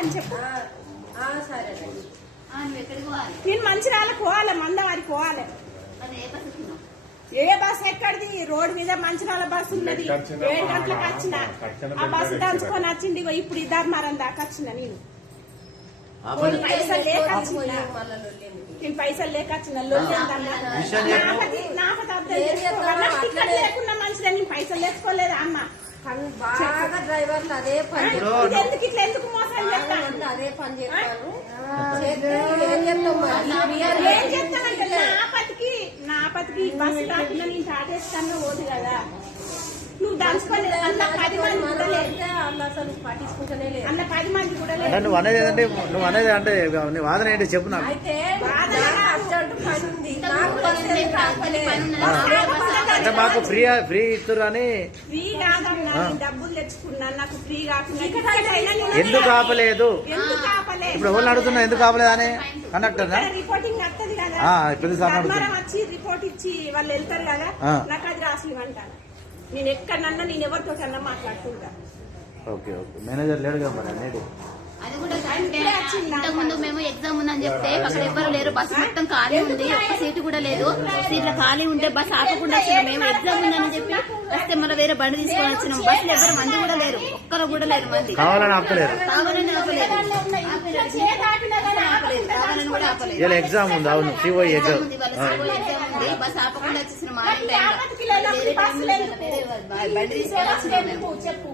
అని చెప్పు. నేను మంచిర్యాల పోవాలి మందవారికి పోవాలి. మరి ఏ బస్ ఎక్కినావు ఏ బస్ ఎక్కడిది? రోడ్ మీద మంచిర్యాల బస్ ఉన్నది. ఏడు వచ్చినా గంటలకు వచ్చిన ఆ బస్సు దంచుకొని వచ్చింది ఇప్పుడు ఇద్దరు దాకా వచ్చిన నేను. పైసలు లేక వచ్చిన? నేను పైసలు లేక వచ్చిన. లేకున్నా మంచిదే నేను పైసలు వేసుకోలేదా అమ్మ? బాగా డ్రైవర్లు అదే పని. ఎందుకు ఇట్లా ఎందుకు అదే పని ఏం చెప్తానంటే నా పతికి నా పతికి బస్సు నేను కదా నువ్వు దంచుకొని అన్న పది మంది కూడా లేదు అంటే వాళ్ళు అసలు పట్టించుకుంటూనే లేదు అన్న పది మంది కూడా అంటే లేదు నువ్వు అనేది ఏంటంటే నువ్వు అనేది అంటే నీ వాదన ఏంటి? చెప్పు నాకు. అయితే అర్జెంట్ పని ఉంది. నాకు పని. అంటే మాకు ఫ్రీ ఫ్రీ ఇస్తురు అని ఫ్రీ కాదన్నా. నేను డబ్బులు తెచ్చుకున్నా నాకు ఫ్రీ కాకుండా ఎందుకు ఆపలేదు? ఎందుకు ఆపలేదు? ఇప్పుడు ఎవరు అడుగుతున్నా ఎందుకు ఆపలేదు అని? కండక్టర్ రిపోర్టింగ్ వస్తుంది కదా. ఆ, ప్రతిసారి ధర్మారం అడుగుతున్నా. వచ్చి రిపోర్ట్ ఇచ్చి వాళ్ళు వెళ్తారు కదా. నాకు అది రాసి ఇవ్వంటాను నేను ఎక్కడన్నా నేను ఎవరితో కన్నా మాట్లాడుతుంటా ఓకే ఓకే. మేనేజర్ లేడు కదా మరి అనేది అది కూడా కరెక్టే. ఇప్పుడే వచ్చింది ఇంతకు ముందు మేము ఎగ్జామ్ ఉందని చెప్తే అక్కడ ఎవ్వరు లేరు బస్సు మొత్తం ఖాళీ ఉంది ఒక్క సీటు కూడా లేదు. సీట్ల ఖాళీ ఉంటే బస్సు ఆపకుండా వచ్చినాం మేము ఎగ్జామ్ ఉందని చెప్పి వస్తే మళ్ళీ వేరే బండి తీసుకొని వచ్చినాం. బస్సులు ఎవరు మంది కూడా లేరు. ఒక్కరు కూడా లేరు మంది. కావాలని ఆపలేరు. కావాలని ఆపలేదు ఆపలేదు కావాలని కూడా ఆపలేదు ఇలా ఎగ్జామ్ ఉంది అవును. సిఓ ఎగ్జామ్ ఆపకుండా వచ్చేసిన మార్నింగ్ టైంలో వేరే టైంలో వేరే బండి తీసుకొని వచ్చినాం మేము. చెప్పు.